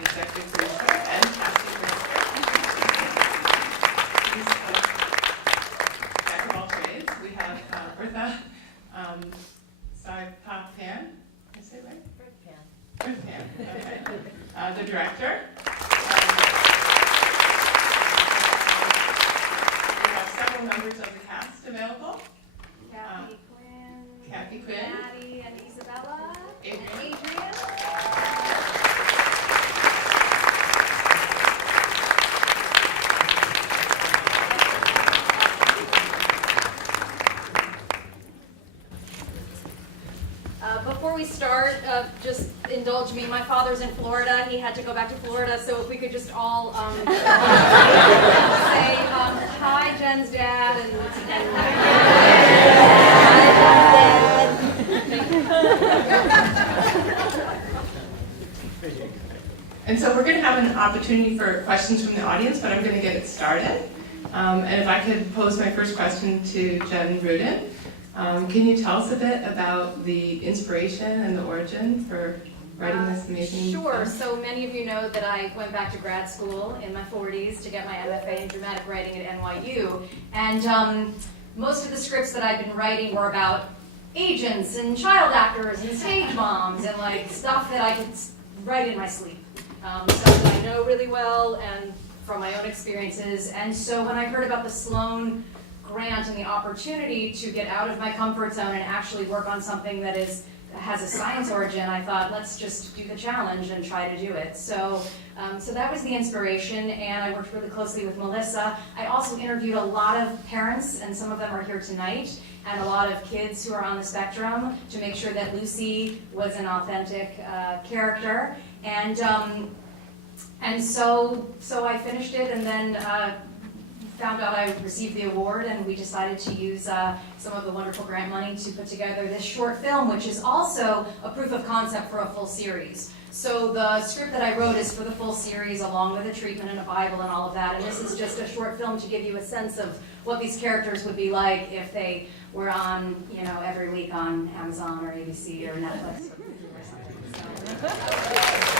and executive producer and casting director. Jack of all trades. We have Bertha Bay-Sa Pan. Did I say it right? Bertha Pan. Okay. The director. We have several members of the cast available. Kathy Quinn, Maddie and Isabella, Adrian. Before we start, just indulge me. My father's in Florida. He had to go back to Florida, so if we could just all say hi, Jen's dad, And so we're going to have an opportunity for questions from the audience, but I'm going to get it started. And if I could pose my first question to Jen Rudin. Can you tell us a bit about the inspiration and the origin for writing this amazing Sure. film? So many of you know that I went back to grad school in my 40s to get my MFA in dramatic writing at NYU. And most of the scripts that I've been writing were about agents and child actors and stage moms and like stuff that I could write in my sleep. Stuff that I know really well and from my own experiences. And so when I heard about the Sloan grant and the opportunity to get out of my comfort zone and actually work on something that has a science origin, I thought, let's just do the challenge and try to do it. So that was the inspiration, and I worked really closely with Melissa. I also interviewed a lot of parents, and some of them are here tonight, and a lot of kids who are on the spectrum to make sure that Lucy was an authentic character. And so I finished it, and then found out I received the award, and we decided to use some of the wonderful grant money to put together this short film, which is also a proof of concept for a full series. So the script that I wrote is for the full series, along with a treatment and a Bible and all of that, and this is just a short film to give you a sense of what these characters would be like if they were on, every week on Amazon or ABC or Netflix or something. So.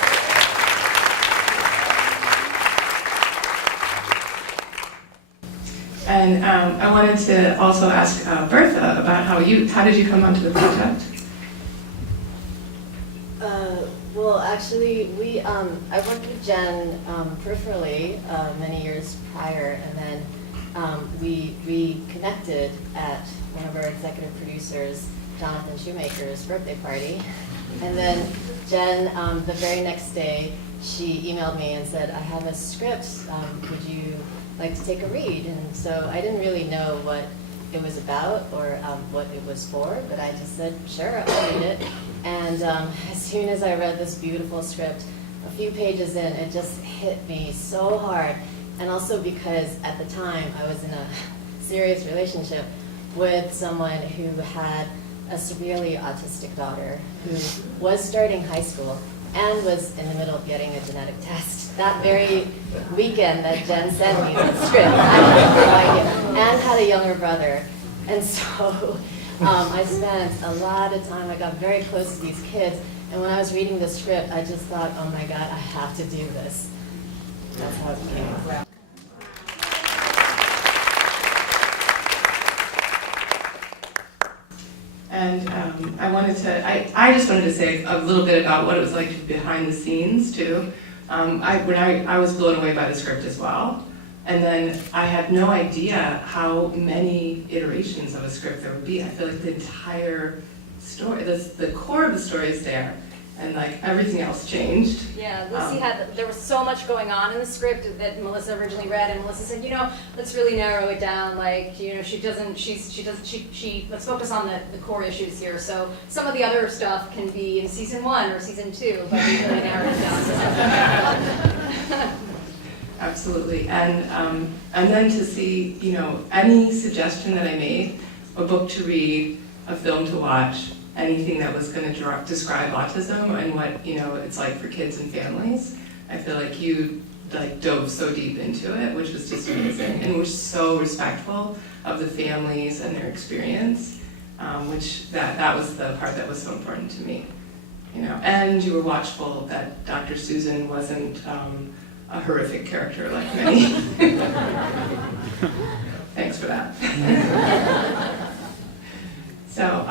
And I wanted to also ask Bertha about how did you come onto the project? Well, actually, I worked with Jen peripherally many years prior, and then we reconnected at one of our executive producers, Jonathan Shoemaker's birthday party. And then Jen, the very next day, she emailed me and said, I have a script, would you like to take a read? And so I didn't really know what it was about or what it was for, but I just said, sure, I'll read it. And as soon as I read this beautiful script, a few pages in, it just hit me so hard. And also because at the time I was in a serious relationship with someone who had a severely autistic daughter who was starting high school and was in the middle of getting a genetic test. That very weekend that Jen sent me the script, I had no idea, and had a younger brother. And so I spent a lot of time, I got very close to these kids, and when I was reading the script, I just thought, oh my God, I have to do this. That's how it came about. And I just wanted to say a little bit about what it was like to be behind the scenes too. I was blown away by the script as well. And then I had no idea how many iterations of a script there would be. I feel like the entire story, the core of the story is there, and like everything else changed. Yeah, Lucy there was so much going on in the script that Melissa originally read, and Melissa said, let's really narrow it down. Like, let's focus on the core issues here. So some of the other stuff can be in season 1 or season 2, but we really narrowed it down. Absolutely, and then to see, any suggestion that I made, a book to read, a film to watch, anything that was going to describe autism and what it's like for kids and families, I feel like you dove so deep into it, which was just amazing, and was so respectful of the families and their experience, which that was the part that was so important to me. you know, and you were watchful that Dr. Susan wasn't a horrific character like many. Thanks for that. So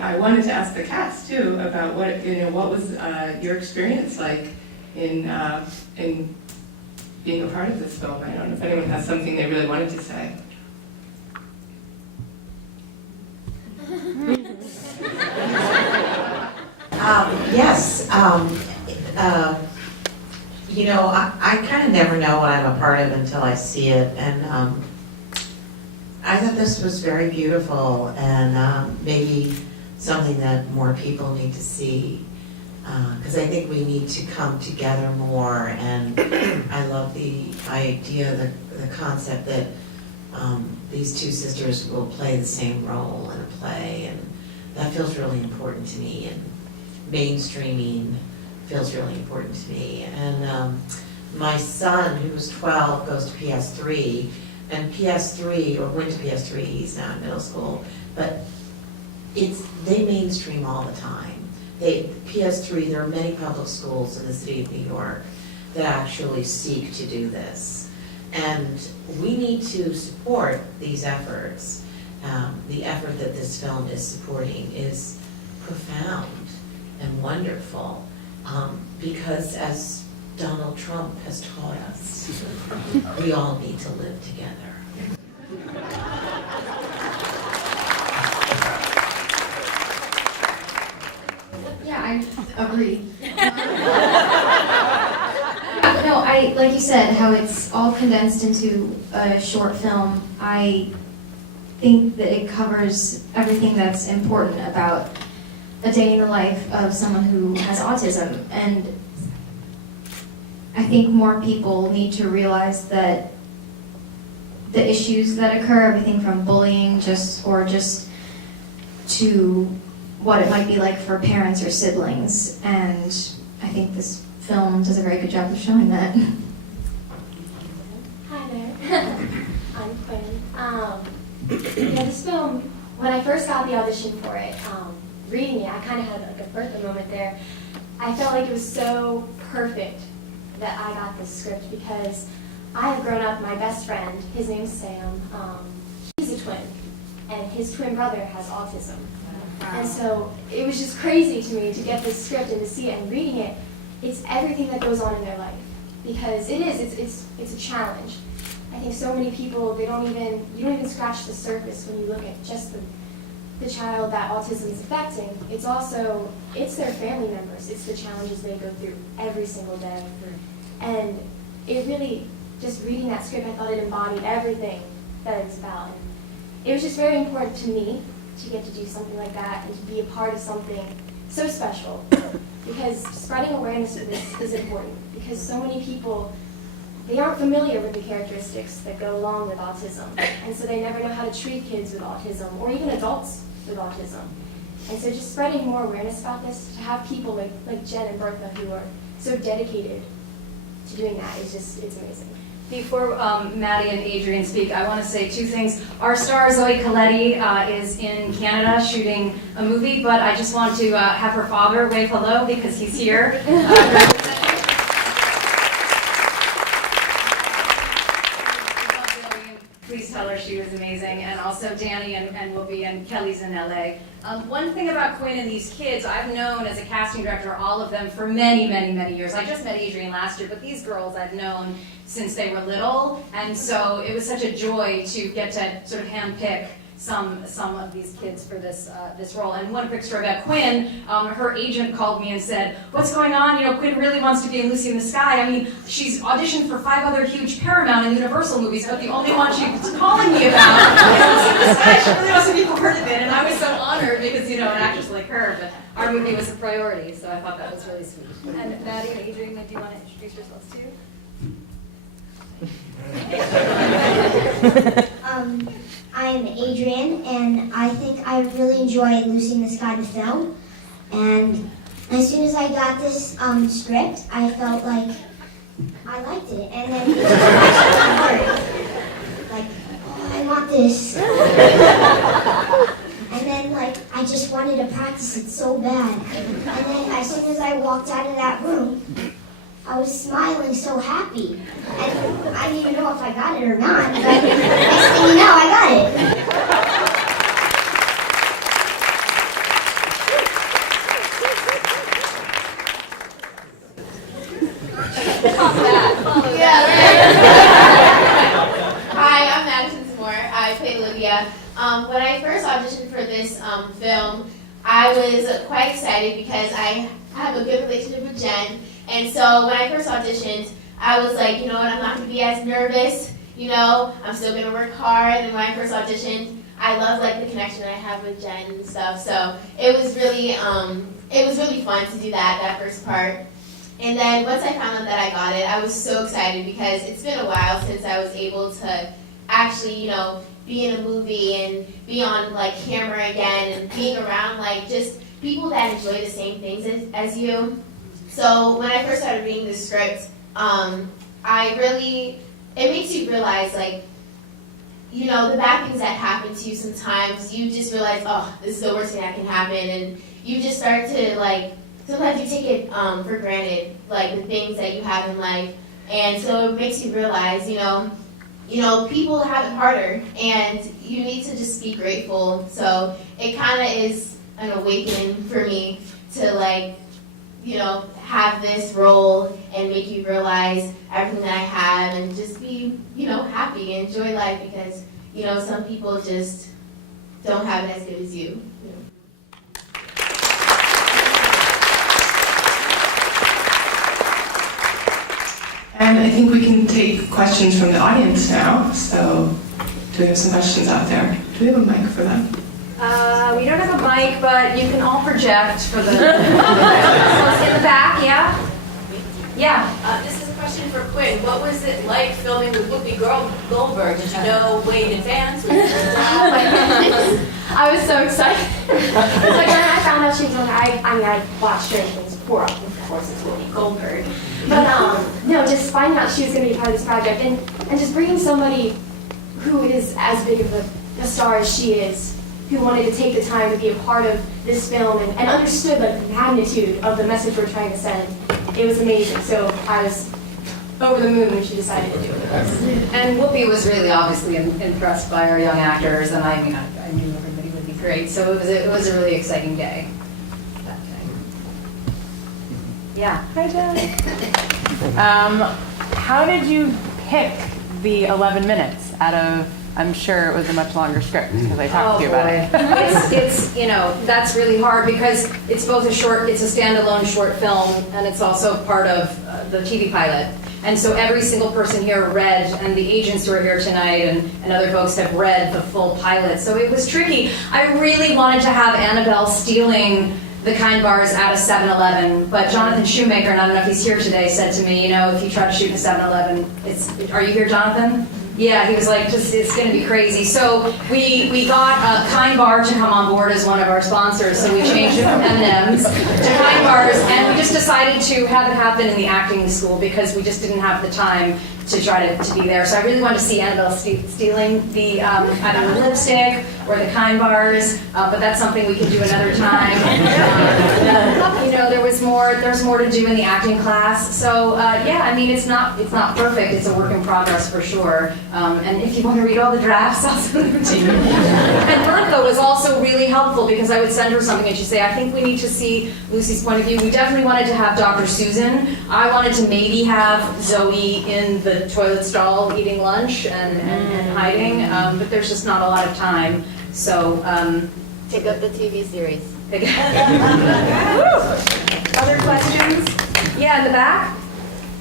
I wanted to ask the cast too about what was your experience like in being a part of this film. I don't know if anyone has something they really wanted to say. Yes. You know, I kind of never know what I'm a part of until I see it, and I thought this was very beautiful and maybe something that more people need to see, because I think we need to come together more, and I love the idea, the concept that these two sisters will play the same role in a play, and that feels really important to me, and mainstreaming feels really important to me. And my son, who's 12, goes to PS3, and PS3, or went to PS3, he's now in middle school, but they mainstream all the time. PS3, there are many public schools in the city of New York that actually seek to do this. And we need to support these efforts. The effort that this film is supporting is profound and wonderful, because as Donald Trump has taught us, we all need to live together. Yeah, I agree. No, like you said, how it's all condensed into a short film. I think that it covers everything that's important about a day in the life of someone who has autism. And I think more people need to realize that the issues that occur, everything from bullying just to what it might be like for parents or siblings. And I think this film does a very good job of showing that. Hi there, I'm Quinn. Yeah, this film, when I first got the audition for it, reading it, I kind of had like a Bertha moment there. I felt like it was so perfect that I got this script, because I have grown up, my best friend, his name's Sam, he's a twin, and his twin brother has autism. And so it was just crazy to me to get this script and to see it, and reading it, it's everything that goes on in their life. Because it's a challenge. I think so many people, you don't even scratch the surface when you look at just the child that autism is affecting. It's their family members. It's the challenges they go through every single day. And it really, just reading that script, I thought it embodied everything that it's about. And it was just very important to me to get to do something like that and to be a part of something so special. Because spreading awareness of this is important. Because so many people, they aren't familiar with the characteristics that go along with autism. And so they never know how to treat kids with autism, or even adults with autism. And so just spreading more awareness about this, to have people like Jen and Bertha who are so dedicated to doing that, it's amazing. Before Maddie and Adrian speak, I want to say two things. Our star, Zoe Coletti, is in Canada shooting a movie, but I just want to have her father wave hello because he's here. Please tell her she was amazing. And also Danny and Whoopi and Kelly's in LA. One thing about Quinn and these kids, I've known as a casting director all of them for many, many, many years. I just met Adrian last year, but these girls I've known since they were little. And so it was such a joy to get to sort of handpick some of these kids for this role. And one quick story about Quinn, her agent called me and said, "What's going on? You know, Quinn really wants to be in Lucy in the Sky. I mean, she's auditioned for 5 other huge Paramount and Universal movies, but the only one she's calling me about is Lucy in the Sky. She really wants to be part of it." And I was so honored because, you know, an actress like her, but our movie was a priority, so I thought that was really sweet. And Maddie and Adrian, do you want to introduce yourselves too? I'm Adrian, and I think I really enjoyed Lucy in the Sky, the film. And as soon as I got this script, I felt like I liked it. And then it was hard. Like, oh, I want this. And then, like, I I just wanted to practice it so bad. And then as soon as I walked out of that room, I was smiling so happy. And I didn't even know if I got it or not, but next thing you know, I got it. Hi, I'm Madison Zamor. I play Olivia. When I first auditioned for this film, I was quite excited because I have a good relationship with Jen. And so when I first auditioned, I was like, you know what, I'm not going to be as nervous. You know, I'm still going to work hard. And when I first auditioned, I love like the connection I have with Jen and stuff. So it was really fun to do that first part. And then once I found out that I got it, I was so excited because it's been a while since I was able to actually, you know, be in a movie and be on like camera again and being around like just people that enjoy the same things as you. So when I first started reading the script, it makes you realize like, you know, the bad things that happen to you sometimes, you just realize, oh, this is the worst thing that can happen, and you just start to like, sometimes you take it for granted, like the things that you have in life, and so it makes you realize, you know, people have it harder, and you need to just be grateful. So it kind of is an awakening for me to like, you know, have this role and make you realize everything that I have, and just be, you know, happy and enjoy life because, you know, some people just don't have it as good as you. And I think we can take questions from the audience now. So, do we have some questions out there? Do we have a mic for them? We don't have a mic, but you can all project for the... So it's in the back, yeah? Yeah. This is a question for Quinn. What was it like filming with Whoopi Goldberg? Did you know way in advance? I was so excited. Like when I found out she was on there, I watched Stranger Things before, of course it's Whoopi Goldberg. But no, just finding out she was going to be part of this project and just bringing somebody who is as big of a star as she is, who wanted to take the time to be a part of this film and understood like the magnitude of the message we're trying to send. It was amazing. So I was over the moon when she decided to do it with us. And Whoopi was really obviously impressed by our young actors, and I mean, I knew everybody would be great. So it was a really exciting day. That day. Yeah. Hi, Jen. How did you pick the 11 minutes out of? I'm sure it was a much longer script because I talked to you about it. It's you know, that's really hard because it's both it's a standalone short film, and it's also part of the TV pilot. And so every single person here read, and the agents who are here tonight and other folks have read the full pilot. So it was tricky. I really wanted to have Annabelle stealing the kind bars out of 7-Eleven, but Jonathan Shoemaker, and I don't know if he's here today, said to me, you know, if you try to shoot in 7-Eleven, are you here, Jonathan? Yeah, he was like, it's going to be crazy. So we got Kind Bar to come on board as one of our sponsors. So we changed it from M&M's to Kind Bars, and we just decided to have it happen in the acting school because we just didn't have the time to try to be there. So I really wanted to see Annabelle stealing the either the lipstick or the Kind Bars, but that's something we can do another time. You know, there's more to do in the acting class. So yeah, I mean, it's not perfect. It's a work in progress for sure. And if you want to read all the drafts, I'll send them to you. And Bertha was also really helpful because I would send her something and she'd say, I think we need to see Lucy's point of view. We definitely wanted to have Dr. Susan. I wanted to maybe have Zoe in the toilet stall eating lunch and hiding, but there's just not a lot of time. So Pick up the TV series. Other questions? Yeah, in the back?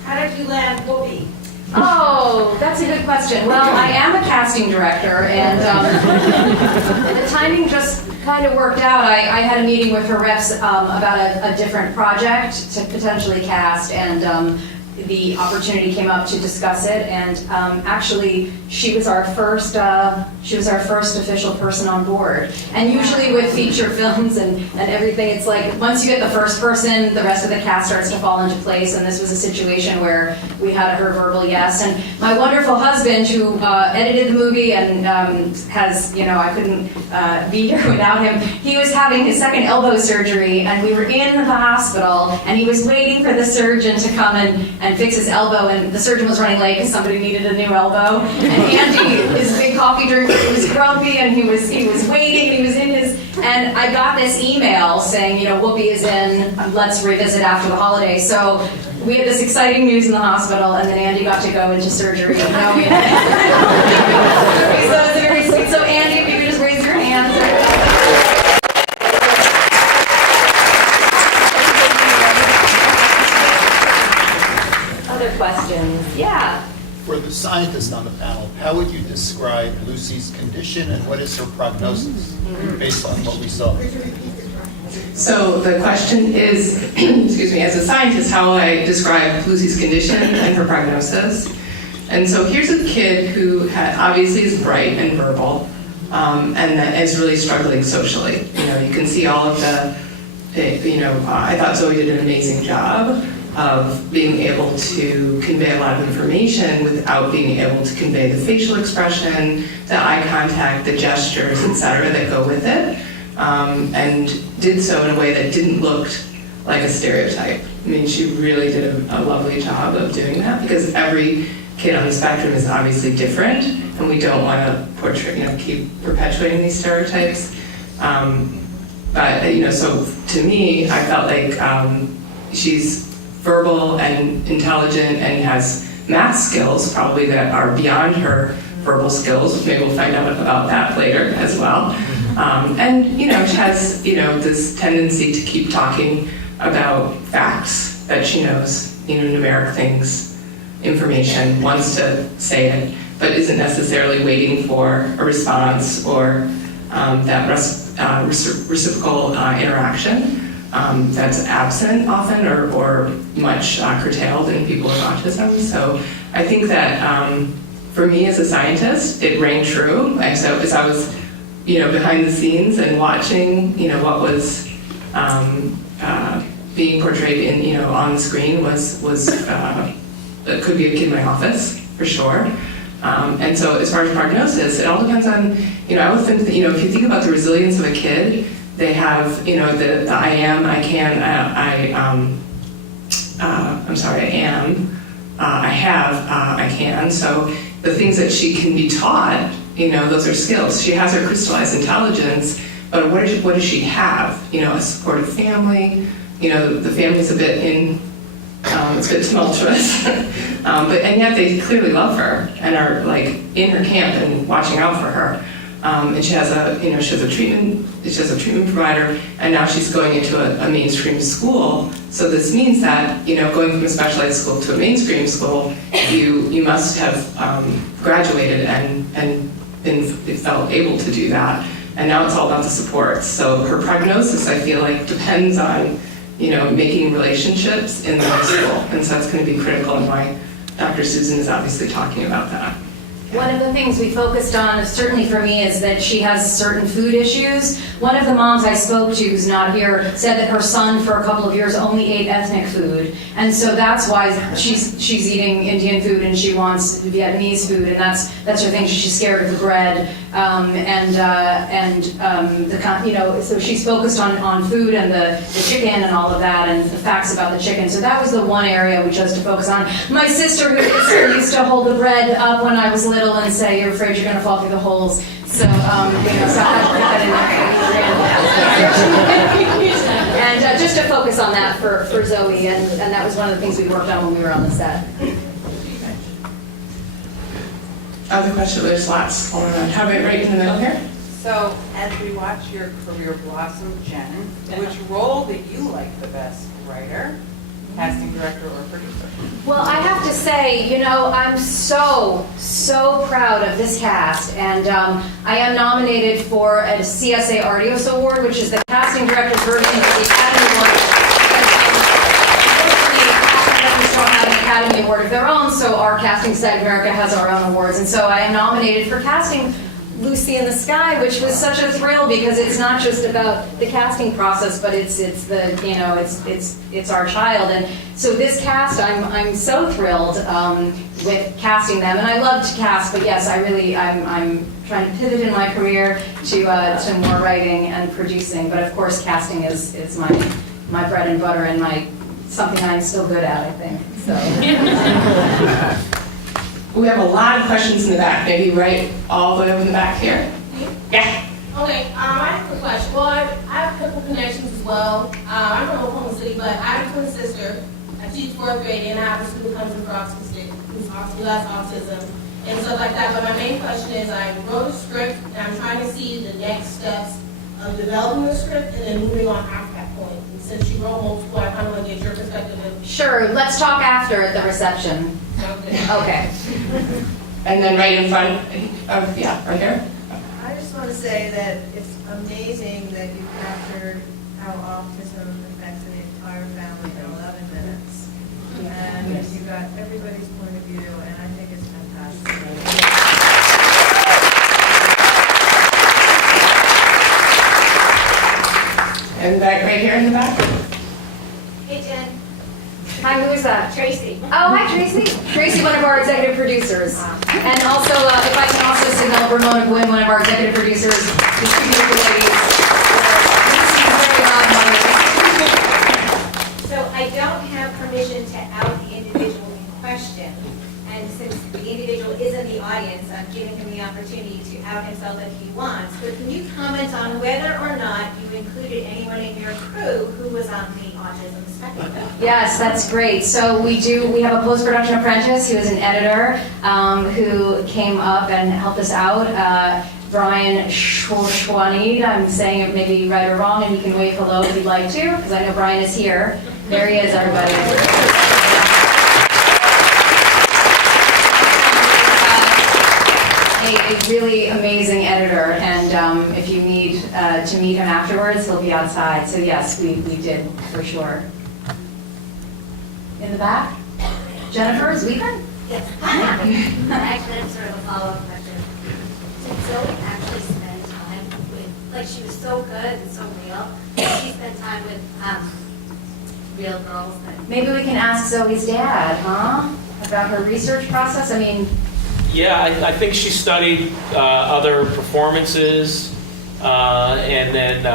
How did you land Whoopi? Oh, that's a good question. Well, I am a casting director, and the timing just kind of worked out. I had a meeting with her reps about a different project to potentially cast, and the opportunity came up to discuss it, and actually she was our first official person on board. And usually with feature films and everything, it's like once you get the first person, the rest of the cast starts to fall into place. And this was a situation where we had her verbal yes. And my wonderful husband, who edited the movie and has, I couldn't be here without him. He was having his second elbow surgery, and we were in the hospital, and he was waiting for the surgeon to come and fix his elbow, and the surgeon was running late because somebody needed a new elbow. And Andy, his big coffee drinker, was grumpy, and he was waiting, and he was in his, and I got this email saying, Whoopi is in, let's revisit after the holiday. So we had this exciting news in the hospital, and then Andy got to go into surgery. So it's very sweet. So Andy, if you could just raise your hand. Other questions? Yeah. For the scientists on the panel, how would you describe Lucy's condition and what is her prognosis based on what we saw? So the question is, excuse me, as a scientist, how will I describe Lucy's condition and her prognosis? And so here's a kid who obviously is bright and verbal, and that is really struggling socially. You can see all of I thought Zoe did an amazing job of being able to convey a lot of information without being able to convey the facial expression, the eye contact, the gestures, etc., that go with it, and did so in a way that didn't look like a stereotype. I mean, she really did a lovely job of doing that, because every kid on the spectrum is obviously different, and we don't want to portray, keep perpetuating these stereotypes. But so to me, I felt like she's verbal and intelligent and has math skills probably that are beyond her verbal skills. Maybe we'll find out about that later as well. And she has this tendency to keep talking about facts that she knows, numeric things, information, wants to say it, but isn't necessarily waiting for a response or that reciprocal interaction. That's absent often or much curtailed in people with autism. So I think that for me as a scientist, it rang true. As I was, behind the scenes and watching, what was being portrayed in, on the screen was it could be a kid in my office for sure. And so as far as prognosis, it all depends on, I would think that, if you think about the resilience of a kid, they have, the I am, I can, I'm sorry, I am, I have, I can. So the things that she can be taught, those are skills. She has her crystallized intelligence, but what does she have? A supportive family, the family's a bit it's a bit tumultuous, and yet they clearly love her and are like in her camp and watching out for her. And she has a treatment provider, and now she's going into a mainstream school. So this means that, going from a specialized school to a mainstream school, you must have graduated and felt able to do that. And now it's all about the supports. So her prognosis, I feel like, depends on, making relationships in the high school. And so that's going to be critical, and why Dr. Susan is obviously talking about that. One of the things we focused on, certainly for me, is that she has certain food issues. One of the moms I spoke to, who's not here, said that her son for a couple of years only ate ethnic food. And so that's why she's eating Indian food and she wants Vietnamese food, and that's her thing. She's scared of the bread. So she's focused on food and the chicken and all of that, and the facts about the chicken. So that was the one area we chose to focus on. My sister used to hold the bread up when I was little and say, "You're afraid you're going to fall through the holes." So, so I had to put that in there. And just to focus on that for Zoe, and that was one of the things we worked on when we were on the set. Other questions? There's lots going on. How about right in the middle here? So, as we watch your career blossom, Jen, which role did you like the best? Writer, casting director, or producer? Well, I have to say, I'm so proud of this cast, and I am nominated for a CSA Artios Award, which is the casting director's version of the Academy Award. Unfortunately, don't have an Academy award of their own, so our Casting Society of America has our own awards. And so I am nominated for casting Lucy in the Sky, which was such a thrill because it's not just about the casting process, but it's the, you know, it's our child. And so this cast, I'm so thrilled with casting them. And I love to cast, but yes, I'm trying to pivot in my career to more writing and producing. But of course, casting is my bread and butter and something I'm still good at, I think. So. We have a lot of questions in the back, maybe right all the way over in the back here. Yeah. Okay, I have a question. Well, I have a couple connections as well. I'm from Oklahoma City, but I have a twin sister. I teach 4th grade, and I have a student who comes in for autistic, who has autism, and stuff like that. But my main question is, I wrote a script, and I'm trying to see the next steps of developing the script and then moving on after that point. And since you wrote multiple, I kind of want to get your perspective. Sure, let's talk after at the reception. Okay. And then right in front of, yeah, right here. I just want to say that it's amazing that you captured how autism affects an entire family in 11 minutes. And you got everybody's point of view, and I think it's fantastic. And back right here in the back. Hey, Jen. Hi, who is that? Tracy. Oh, hi, Tracy. Tracy, one of our executive producers. And also, if I can also signal Ramona Gwynn, one of our executive producers, these two beautiful ladies. Very odd mothers. So I don't have permission to out the individual in question. And since the individual is in the audience, I'm giving him the opportunity to out himself if he wants. But can you comment on whether or not you included anyone in your crew who was on the autism spectrum? Yes, that's great. So we have a post-production apprentice who is an editor who came up and helped us out. Brian Schwanid, I'm saying it maybe right or wrong, and he can wave hello if you'd like to, because I know Brian is here. There he is, everybody. A really amazing editor, and if you need to meet him afterwards, he'll be outside. So yes, we did, for sure. In the back? Jennifer, is Weaver? Yes. Actually, that's sort of a follow-up question. Did Zoe actually spend time with, like, she was so good and so real, did she spend time with real girls? Maybe we can ask Zoe's dad, huh? About her research process? I mean... Yeah, I think she studied other performances, and then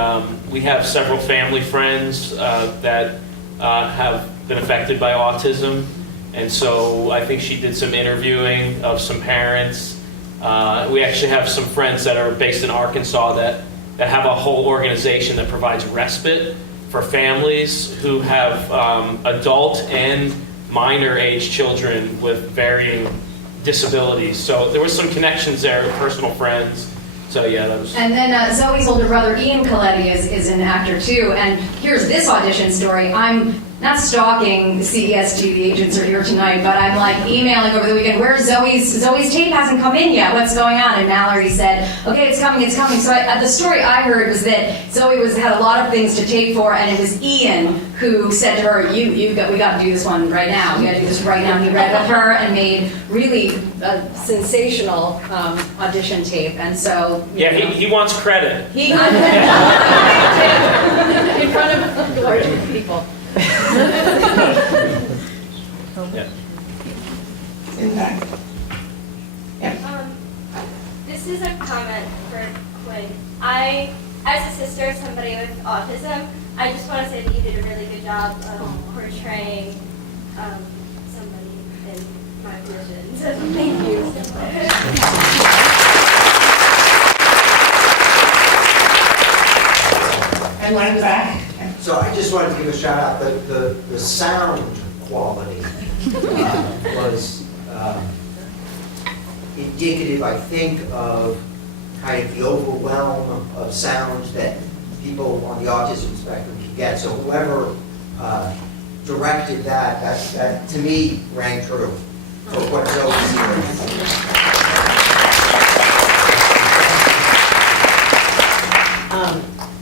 we have several family friends that have been affected by autism, and so I think she did some interviewing of some parents. We actually have some friends that are based in Arkansas that have a whole organization that provides respite for families who have adult and minor age children with varying disabilities. So there was some connections there, personal friends. So yeah, that was. And then Zoe's older brother, Ian Coletti, is an actor too. And here's this audition story. I'm not stalking CESG, the agents are here tonight, but I'm like emailing over the weekend, where's Zoe's tape hasn't come in yet, what's going on? And Mallory said, okay, it's coming. So the story I heard was that Zoe had a lot of things to tape for, and it was Ian who said to her, we got to do this one right now. We got to do this right now. He read with her and made really a sensational audition tape. And so, yeah, he wants credit. In front of large people. Yeah. This is a comment for Quinn. I, as a sister of somebody with autism, I just want to say that you did a really good job of portraying somebody in my vision. So thank you. And one in the back. So I just wanted to give a shout out. The sound quality was indicative, I think, of kind of the overwhelm of sounds that people on the autism spectrum can get. So whoever directed that to me rang true for what Zoe's doing.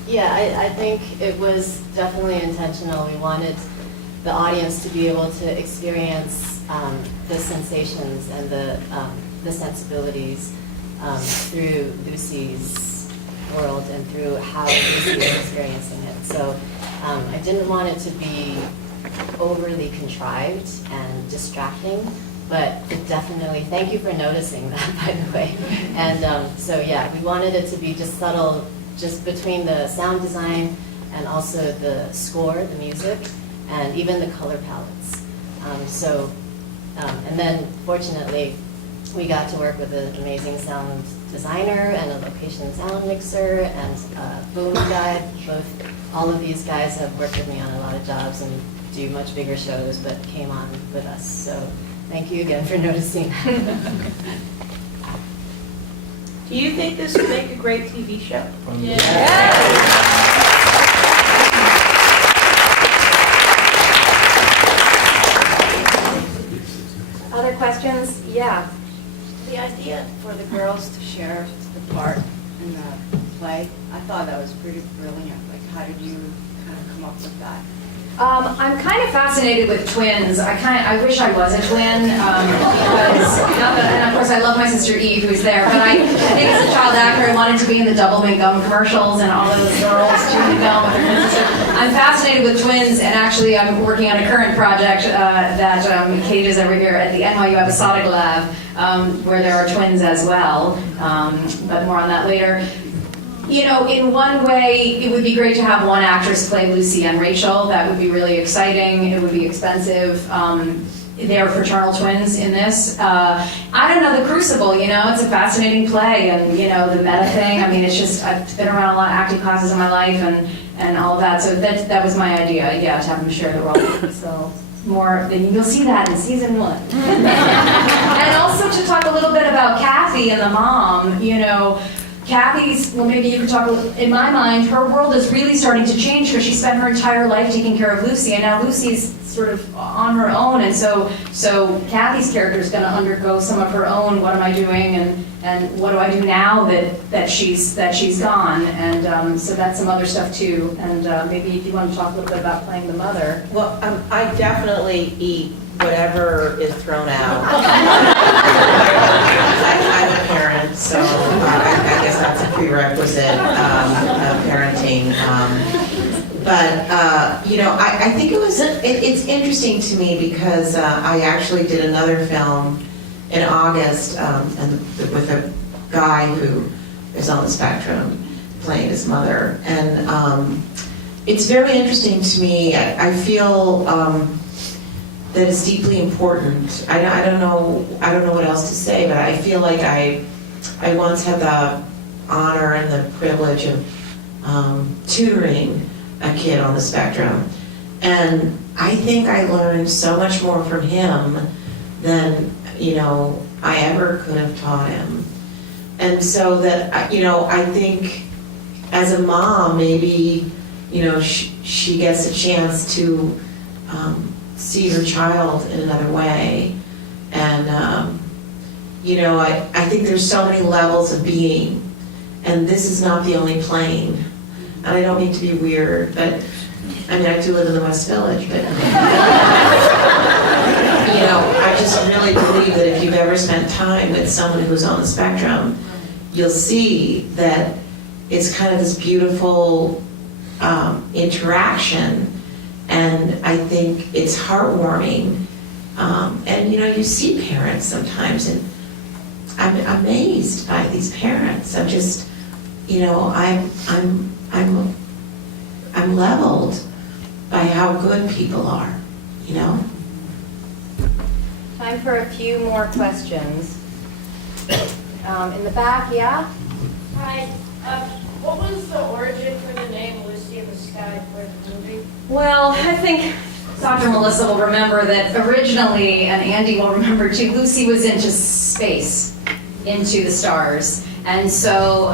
Yeah, I think it was definitely intentional. We wanted the audience to be able to experience the sensations and the sensibilities through Lucy's world and through how Lucy is experiencing it. So I didn't want it to be overly contrived and distracting, but it definitely, thank you for noticing that, by the way. And so yeah, we wanted it to be just subtle, just between the sound design and also the score, the music, and even the color palettes. And then fortunately, we got to work with an amazing sound designer and a location sound mixer and a boom guy. All of these guys have worked with me on a lot of jobs and do much bigger shows, but came on with us. So thank you again for noticing. Do you think this would make a great TV show? Other questions? Yeah. The idea for the girls to share the part in the play, I thought that was pretty brilliant. Like, how did you kind of come up with that? I'm kind of fascinated with twins. I wish I was a twin, because, and of course I love my sister Eve, who's there, but I think as a child actor I wanted to be in the Doublemint gum commercials and all those girls chewing gum with their sister. I'm fascinated with twins, and actually I'm working on a current project that cages over here at the NYU Episodic Lab, where there are twins as well, but more on that later. You know, in one way, it would be great to have one actress play Lucy and Rachel. That would be really exciting. It would be expensive. They're fraternal twins in this. I don't know, The Crucible, you know, it's a fascinating play, and, you know, the meta thing. I mean, it's just, I've been around a lot of acting classes in my life and all of that. So that was my idea, yeah, to have them share the role. So more, and you'll see that in season 1. And also to talk a little bit about Kathy and the mom, you know. Kathy's, well, maybe you could talk, in my mind, her world is really starting to change because she spent her entire life taking care of Lucy, and now Lucy's sort of on her own, and so Kathy's character is going to undergo some of her own, what am I doing, and what do I do now that she's gone, and so that's some other stuff too, and maybe if you want to talk a little bit about playing the mother. Well, I definitely eat whatever is thrown out. I'm a parent, so I guess that's a prerequisite of parenting. But you know, I think it's interesting to me because I actually did another film in August and with a guy who is on the spectrum playing his mother, and it's very interesting to me. I feel that is deeply important. I don't know what else to say, but I feel like I once had the honor and the privilege of tutoring a kid on the spectrum, and I think I learned so much more from him than, you know, I ever could have taught him. And so that, you know, I think as a mom, maybe, you know, she gets a chance to see her child in another way. And, you know, I think there's so many levels of being, and this is not the only plane. And I don't mean to be weird, but, I mean, I do live in the West Village, but, you know, I just really believe that if you've ever spent time with someone who's on the spectrum, you'll see that it's kind of this beautiful interaction. And I think it's heartwarming. And you know, you see parents sometimes, and I'm amazed by these parents. I'm just, you know, I'm leveled by how good people are, you know. Time for a few more questions. In the back, yeah? Hi. What was the origin for the name Lucy in the Sky for the movie? Well, I think Dr. Melissa will remember that originally, and Andy will remember too, Lucy was into space, into the stars. And so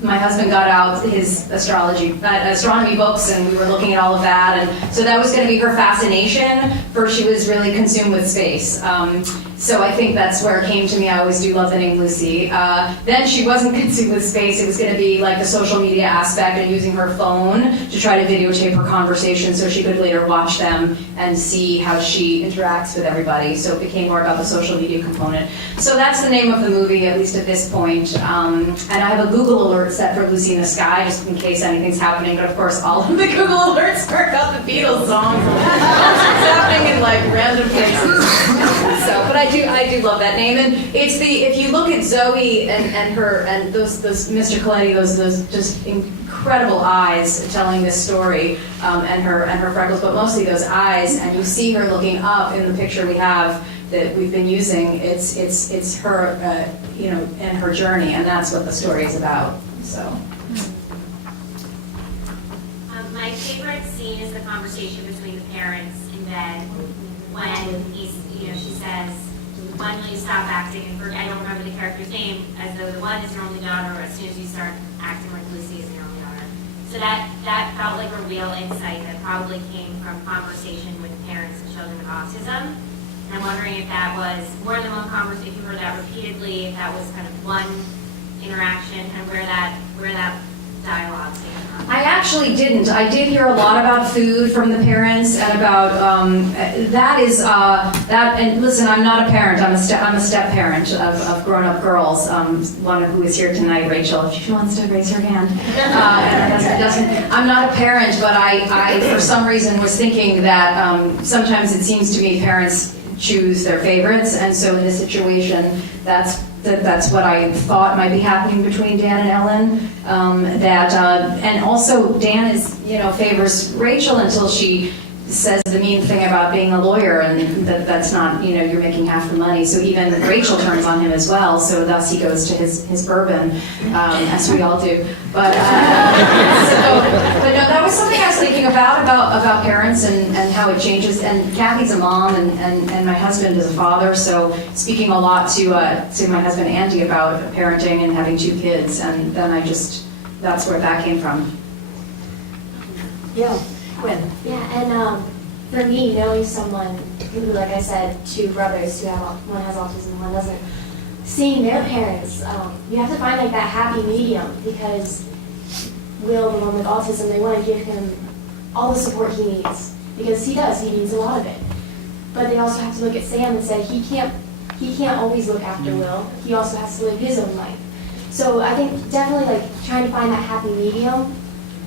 my husband got out his astronomy books, and we were looking at all of that. And so that was going to be her fascination, for she was really consumed with space. So I think that's where it came to me. I always do love the name Lucy. Then she wasn't consumed with space. It was going to be like the social media aspect and using her phone to try to videotape her conversation so she could later watch them and see how she interacts with everybody. So it became more about the social media component. So that's the name of the movie, at least at this point. And I have a Google alert set for Lucy in the Sky, just in case anything's happening. But of course, all of the Google alerts are about the Beatles songs. It's happening in like random places. So, but I do love that name, and it's if you look at Zoe and her and those Mr. Coletti, those just incredible eyes telling this story, and her freckles, but mostly those eyes, and you see her looking up in the picture we have that we've been using. It's her, you know, and her journey, and that's what the story is about. So. My favorite scene is the conversation between the parents in bed when she says, "When will you stop acting?" And I don't remember the character's name, as though the one is your only daughter, or as soon as you start acting like Lucy is your only daughter. So that felt like a real insight that probably came from conversation with parents of children with autism. And I'm wondering if that was more than one conversation, if you heard that repeatedly, if that was kind of one interaction, and where that dialogue came from. I actually didn't. I did hear a lot about food from the parents and about that is that. And listen, I'm not a parent. I'm a step parent of grown-up girls. One who is here tonight, Rachel, if she wants to raise her hand. I'm not a parent, but I for some reason was thinking that sometimes it seems to me parents choose their favorites, and so in this situation, that's what I thought might be happening between Dan and Ellen. And also Dan favors Rachel until she says the mean thing about being a lawyer, and that's not, you're making half the money. So even Rachel turns on him as well. So thus he goes to his bourbon, as we all do. But no, that was something I was thinking about parents and how it changes. And Kathy's a mom, and my husband is a father. So speaking a lot to my husband Andy about parenting and having 2 kids, and then that's where that came from. Yeah. Quinn. Yeah, and for me, knowing someone who, like I said, 2 brothers who one has autism and one doesn't, seeing their parents, you have to find like that happy medium, because Will, the one with autism, they want to give him all the support he needs, because he needs a lot of it. But they also have to look at Sam and say he can't always look after Will. He also has to live his own life. So I think definitely like trying to find that happy medium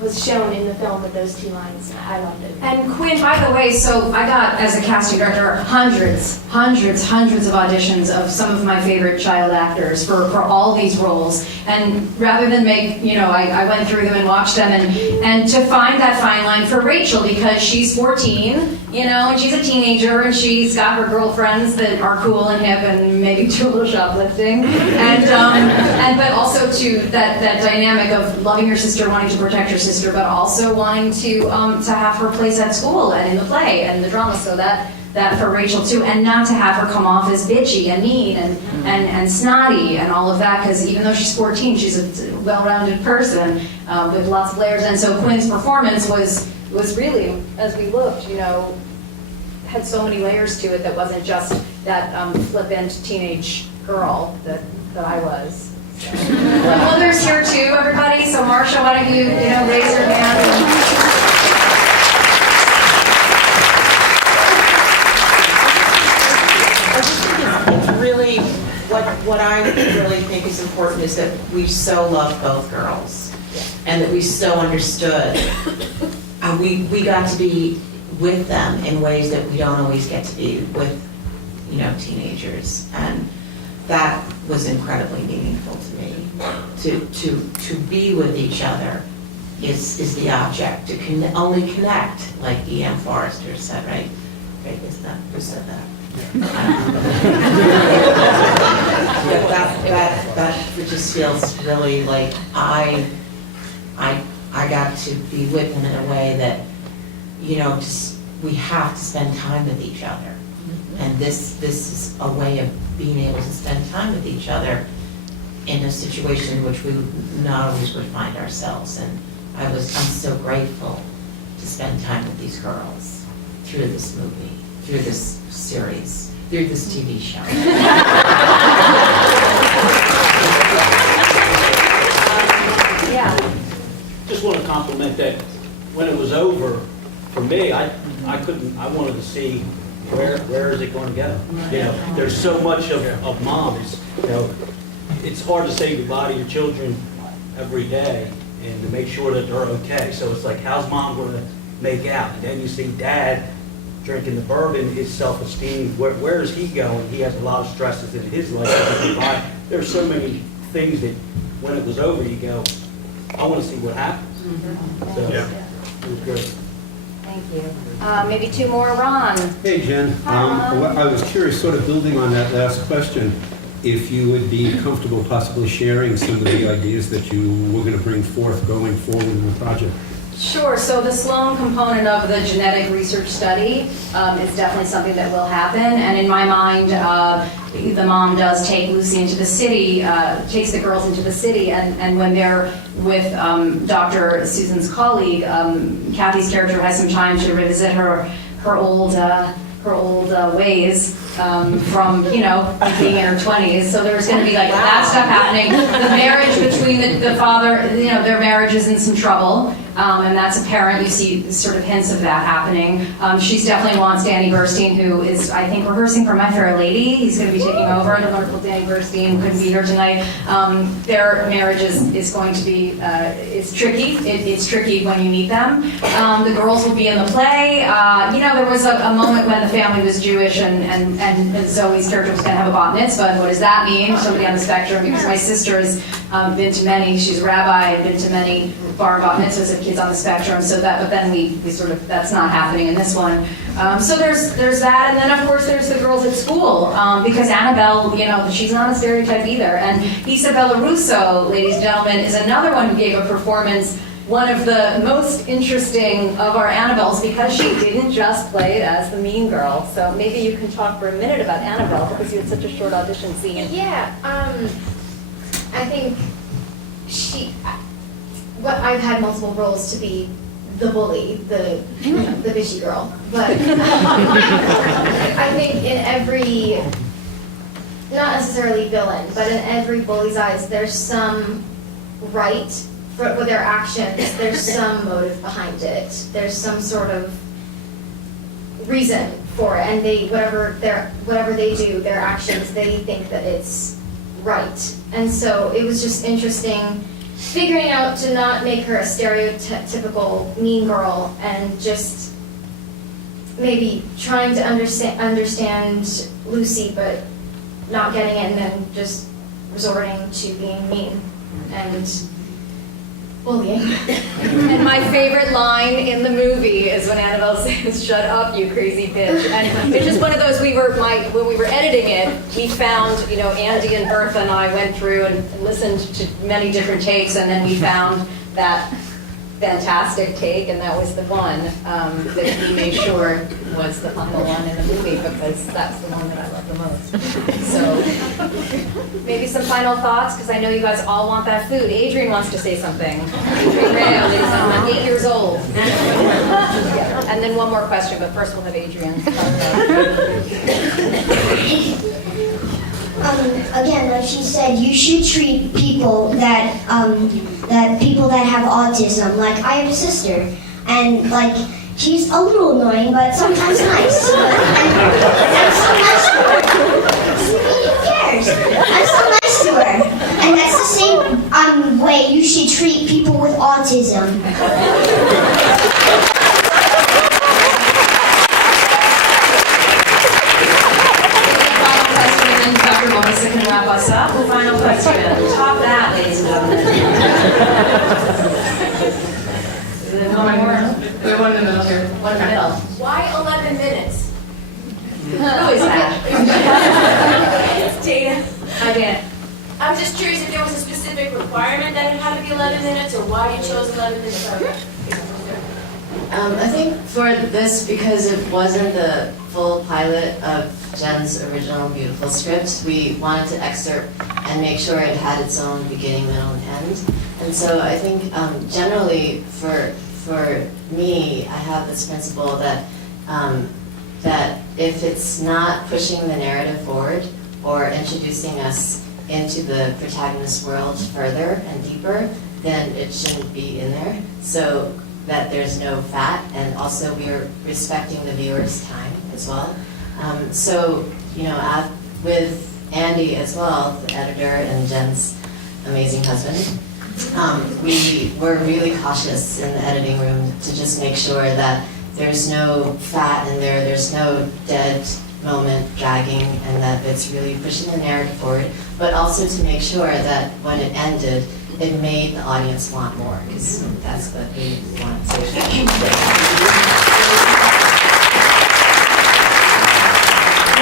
was shown in the film with those 2 lines. I loved it. And Quinn, by the way, so I got, as a casting director, hundreds of auditions of some of my favorite child actors for all these roles. And rather than make, I went through them and watched them, and to find that fine line for Rachel, because she's 14, and she's a teenager, and she's got her girlfriends that are cool and hip and maybe do a little shoplifting. And but also to that dynamic of loving your sister, wanting to protect your sister, but also wanting to have her place at school and in the play and the drama, so that for Rachel too, and not to have her come off as bitchy and mean and snotty and all of that, because even though she's 14, she's a well-rounded person with lots of layers. And so Quinn's performance was really, as we looked, had so many layers to it that wasn't just that flippant teenage girl that I was. The mother's here too, everybody. So Marsha, why don't you raise your hand? Really, what I really think is important is that we so love both girls, and that we so understood. We got to be with them in ways that we don't always get to be with, teenagers, and that was incredibly meaningful to me. To be with each other is the object. To only connect, like E.M. Forrester said, right? Right? Isn't that who said that? That just feels really like I got to be with him in a way that, just we have to spend time with each other, and this is a way of being able to spend time with each other in a situation in which we not always would find ourselves. And I'm so grateful to spend time with these girls through this movie, through this series. through this TV show. Yeah. Just want to compliment that when it was over, for me, I wanted to see where is it going to go? You know, there's so much of moms, you know, it's hard to say goodbye to your children every day and to make sure that they're okay. So it's like, how's mom going to make out? And then you see dad drinking the bourbon, his self-esteem, where is he going? He has a lot of stresses in his life. There's so many things that when it was over, you go, I want to see what happens. So it was good. Thank you. Maybe two more, Ron. Hey, Jen. I was curious, sort of building on that last question, if you would be comfortable possibly sharing some of the ideas that you were going to bring forth going forward in the project. Sure. So the Sloan component of the genetic research study is definitely something that will happen. And in my mind, the mom does take Lucy into the city, takes the girls into the city, and when they're with Dr. Susan's colleague, Kathy's character has some time to revisit her old ways from, you know, being in her 20s. So there's going to be like that stuff happening. The marriage between the father, you know, their marriage is in some trouble. And that's apparent. You see sort of hints of that happening. She's definitely wants Danny Burstein, who is, I think, rehearsing for My Fair Lady. He's going to be taking over. The wonderful Danny Burstein couldn't be here tonight. Their marriage is going to be, it's tricky. It's tricky when you meet them. The girls will be in the play. You know, there was a moment when the family was Jewish and Zoe's character was going to have a bat mitzvah. What does that mean? Somebody on the spectrum. Because my sister has been to many, she's a rabbi, and been to many bar and bat mitzvahs of kids on the spectrum, so that, but then we sort of, that's not happening in this one. So there's that, and then of course there's the girls at school, because Annabelle, you know, she's not a stereotype either, and Isabella Russo, ladies and gentlemen, is another one who gave a performance, one of the most interesting of our Annabelles, because she didn't just play it as the mean girl. So maybe you can talk for a minute about Annabelle, because you had such a short audition scene. Yeah, I think I've had multiple roles to be the bully, the bitchy girl, but I think in every, not necessarily villain, but in every bully's eyes, there's some right for their actions, there's some motive behind it, there's some sort of reason for it, and they, whatever they do, their actions, they think that it's right. And so it was just interesting figuring out to not make her a stereotypical mean girl and just maybe trying to understand Lucy, but not getting it, and then just resorting to being mean and bullying. And my favorite line in the movie is when Annabelle says, "Shut up, you crazy bitch." And it's just one of those, when we were editing it, we found, you know, Andy and Bertha and I went through and listened to many different takes, and then we found that fantastic take, and that was the one that we made sure was the one in the movie, because that's the one that I love the most. So maybe some final thoughts, because I know you guys all want that food. Adrian wants to say something. Adrian Raio, ladies and gentlemen, 8 years old. And then one more question, but first we'll have Adrian. Again, like she said, you should treat people that have autism. Like, I have a sister, and like, she's a little annoying, but sometimes nice. And so nice to her. Who cares? I'm so nice to her. And that's the same way you should treat people with autism. Melissa can wrap us up. The final question. Top that, ladies and gentlemen. One more. We have one in the middle here. One in the middle. Why 11 minutes? Who is that? It's Dana. Hi, Dana. I'm just curious if there was a specific requirement that it had to be 11 minutes, or why you chose 11 minutes. I think for this, because it wasn't the full pilot of Jen's original beautiful script, we wanted to excerpt and make sure it had its own beginning, middle, and end. And so I think generally for me, I have this principle that that if it's not pushing the narrative forward or introducing us into the protagonist world further and deeper, then it shouldn't be in there. So that there's no fat, and also we are respecting the viewer's time as well. So, you know, with Andy as well, the editor, and Jen's amazing husband, we were really cautious in the editing room to just make sure that there's no fat in there, there's no dead moment dragging, and that it's really pushing the narrative forward, but also to make sure that when it ended, it made the audience want more, because that's what we want to.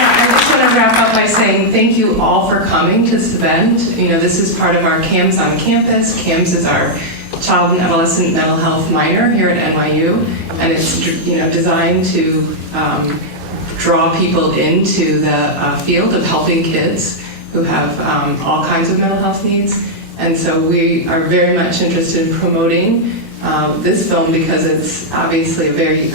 I just want to wrap up by saying thank you all for coming to this event. You know, this is part of our CAMS on Campus. CAMS is our Child and Adolescent Mental Health minor here at NYU, and it's, you know, designed to draw people into the field of helping kids who have all kinds of mental health needs. And so we are very much interested in promoting this film because it's obviously a very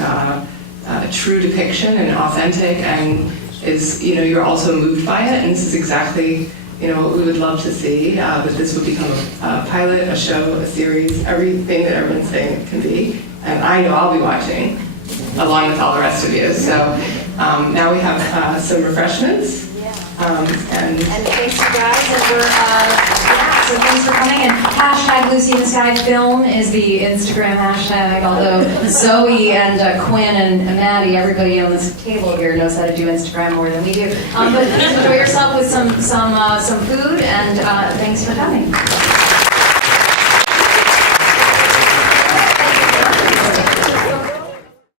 true depiction and authentic, and is, you know, you're also moved by it, and this is exactly, you know, what we would love to see, that this would become a pilot, a show, a series, everything that everyone's saying it can be. And I know I'll be watching, along with all the rest of you. So now we have some refreshments. And thanks, you guys, and so thanks for coming. And hashtag Lucy in the Sky Film is the Instagram hashtag, although Zoe and Quinn and Maddie, everybody on this table here knows how to do Instagram more than we do. But please enjoy yourself with some food, and thanks for coming.